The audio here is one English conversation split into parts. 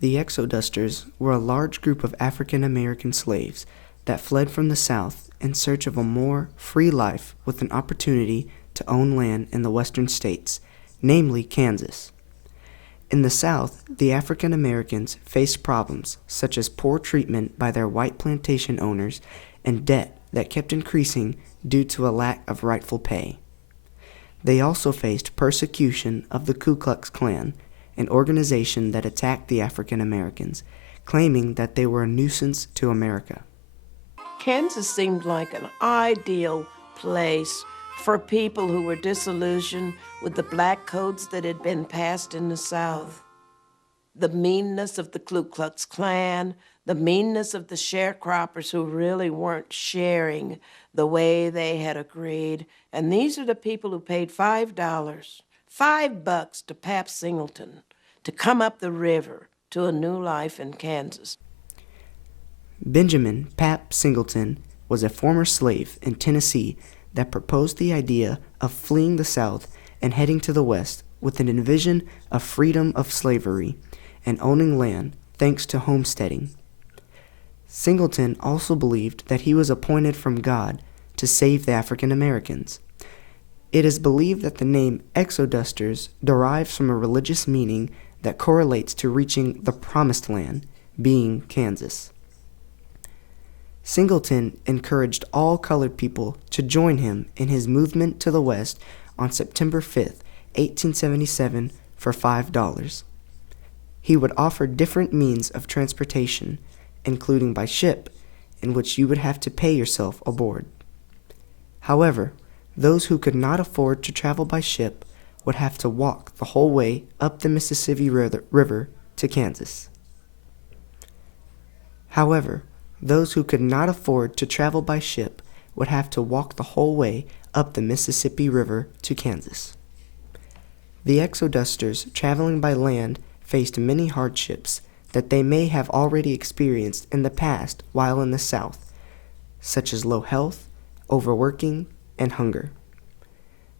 The Exodusters were a large group of African American slaves that fled from the South in search of a more free life with an opportunity to own land in the western states, namely Kansas. In the South, the African Americans faced problems such as poor treatment by their white plantation owners and debt that kept increasing due to a lack of rightful pay. They also faced persecution of the Ku Klux Klan, an organization that attacked the African Americans, claiming that they were a nuisance to America. Kansas seemed like an ideal place for people who were disillusioned with the black codes that had been passed in the South. The meanness of the Ku Klux Klan, the meanness of the sharecroppers who really weren't sharing the way they had agreed. And these are the people who paid $5 to Pap Singleton to come up the river to a new life in Kansas. Benjamin Pap Singleton was a former slave in Tennessee that proposed the idea of fleeing the South and heading to the West with an envision of freedom of slavery and owning land thanks to homesteading. Singleton also believed that he was appointed from God to save the African Americans. It is believed that the name Exodusters derives from a religious meaning that correlates to reaching the Promised Land, being Kansas. Singleton encouraged all colored people to join him in his movement to the West on September 5, 1877, for $5. He would offer different means of transportation, including by ship, in which you would have to pay yourself aboard. However, those who could not afford to travel by ship would have to walk the whole way up the Mississippi River to Kansas. The Exodusters traveling by land faced many hardships that they may have already experienced in the past while in the South, such as low health, overworking, and hunger.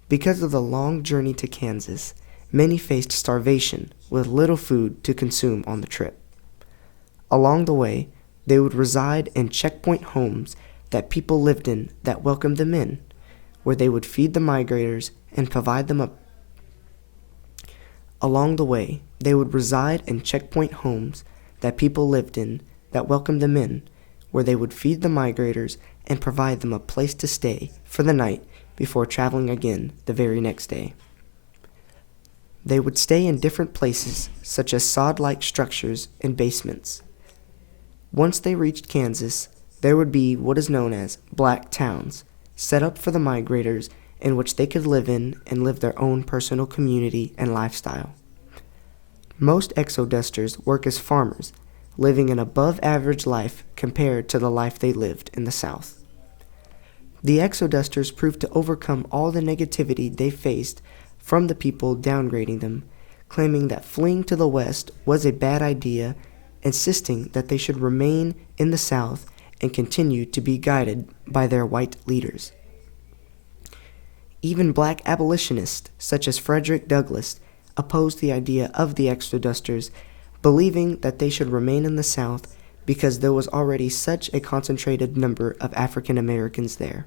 Because of the long journey to Kansas, many faced starvation with little food to consume on the trip. Along the way, they would reside in checkpoint homes that people lived in that welcomed them in, where they would feed the migrators and provide them a place to stay for the night before traveling again the very next day. They would stay in different places, such as sod-like structures and basements. Once they reached Kansas, there would be what is known as black towns, set up for the migrators in which they could live in and live their own personal community and lifestyle. Most Exodusters work as farmers, living an above-average life compared to the life they lived in the South. The Exodusters proved to overcome all the negativity they faced from the people downgrading them, claiming that fleeing to the West was a bad idea, insisting that they should remain in the South and continue to be guided by their white leaders. Even black abolitionists, such as Frederick Douglass, opposed the idea of the Exodusters, believing that they should remain in the South because there was already such a concentrated number of African Americans there.